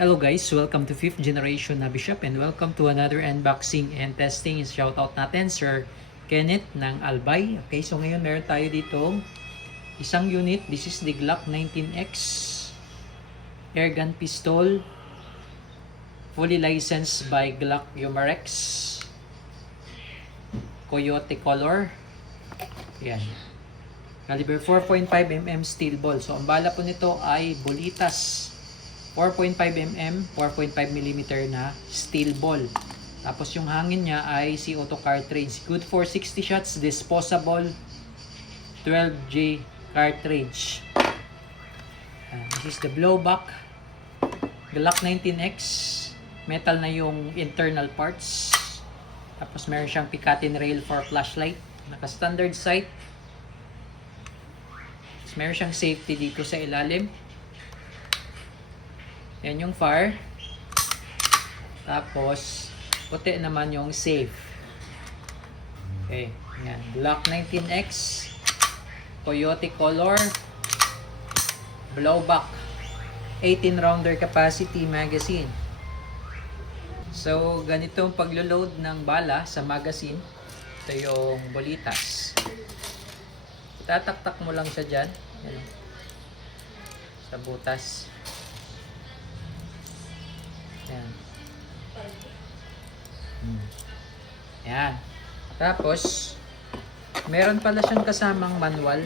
Hello guys, welcome to 5th generation na Bishop and welcome to another unboxing and testing. Shoutout natin Sir Kenneth ng Albay. Okay, so ngayon meron tayo dito isang unit. This is the Glock 19X airgun pistol, fully licensed by Glock Umarex, Coyote color. Yan. Caliber 4.5mm steel ball. So ang bala po nito ay Bolitas 4.5mm, 4.5mm na steel ball. Tapos yung hangin niya ay CO2 cartridge. Good for 60 shots, disposable 12J cartridge. This is the blowback Glock 19X. Metal na yung internal parts. Tapos meron siyang Picatinny rail for flashlight. Naka standard sight. Tapos meron siyang safety dito sa ilalim. Yan yung fire. Tapos, puti naman yung safe. Okay. Yan. Glock 19X. Coyote color. Blowback. 18 rounder capacity magazine. So, ganito ang paglo-load ng bala sa magazine. Ito yung Bolitas. Tataktak mo lang siya dyan. Yan. Sa butas. Yan. Yan. Tapos, meron pala siyang kasamang manual.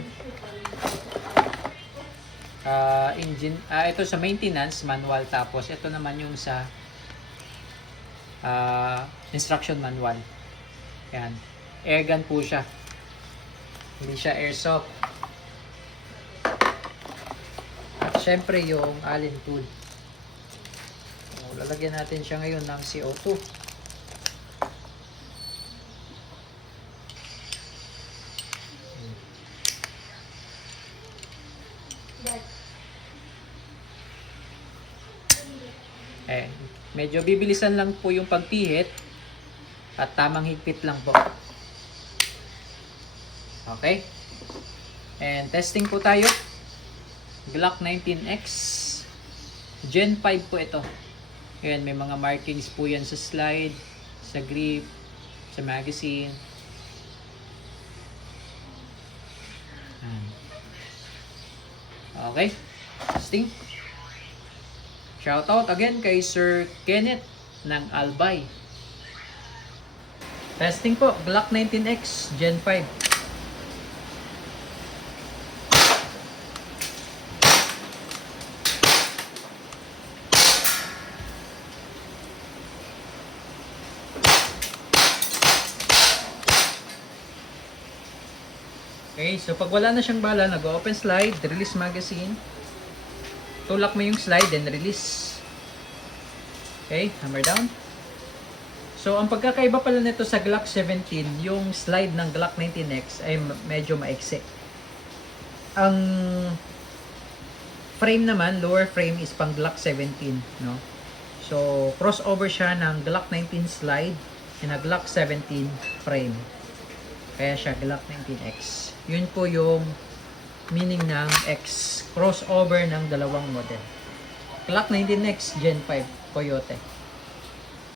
Ito sa maintenance manual. Tapos, ito naman yung sa instruction manual. Yan. Airgun po siya. Hindi siya airsoft. At syempre yung Allen tool. Lalagyan natin siya ngayon ng CO2. Medyo bibilisan lang po yung pagpihit at tamang higpit lang po. Okay? And testing po tayo. Glock 19X Gen 5 po ito. Ayan, may mga markings po yan sa slide, sa grip, sa magazine. Okay, testing. Shoutout again kay Sir Kenneth ng Albay. Testing po, Glock 19X Gen 5. Okay, so pag wala na siyang bala, nag-open slide, release magazine. Tulak mo yung slide, then release. Okay, hammer down. So, ang pagkakaiba pala nito sa Glock 17, yung slide ng Glock 19X ay medyo maiksi. Ang frame naman, lower frame is pang Glock 17, no? So, crossover siya ng Glock 19 slide and a Glock 17 frame. Kaya siya Glock 19X. Yun po yung meaning ng X. Crossover ng dalawang model. Glock 19X Gen 5 Coyote.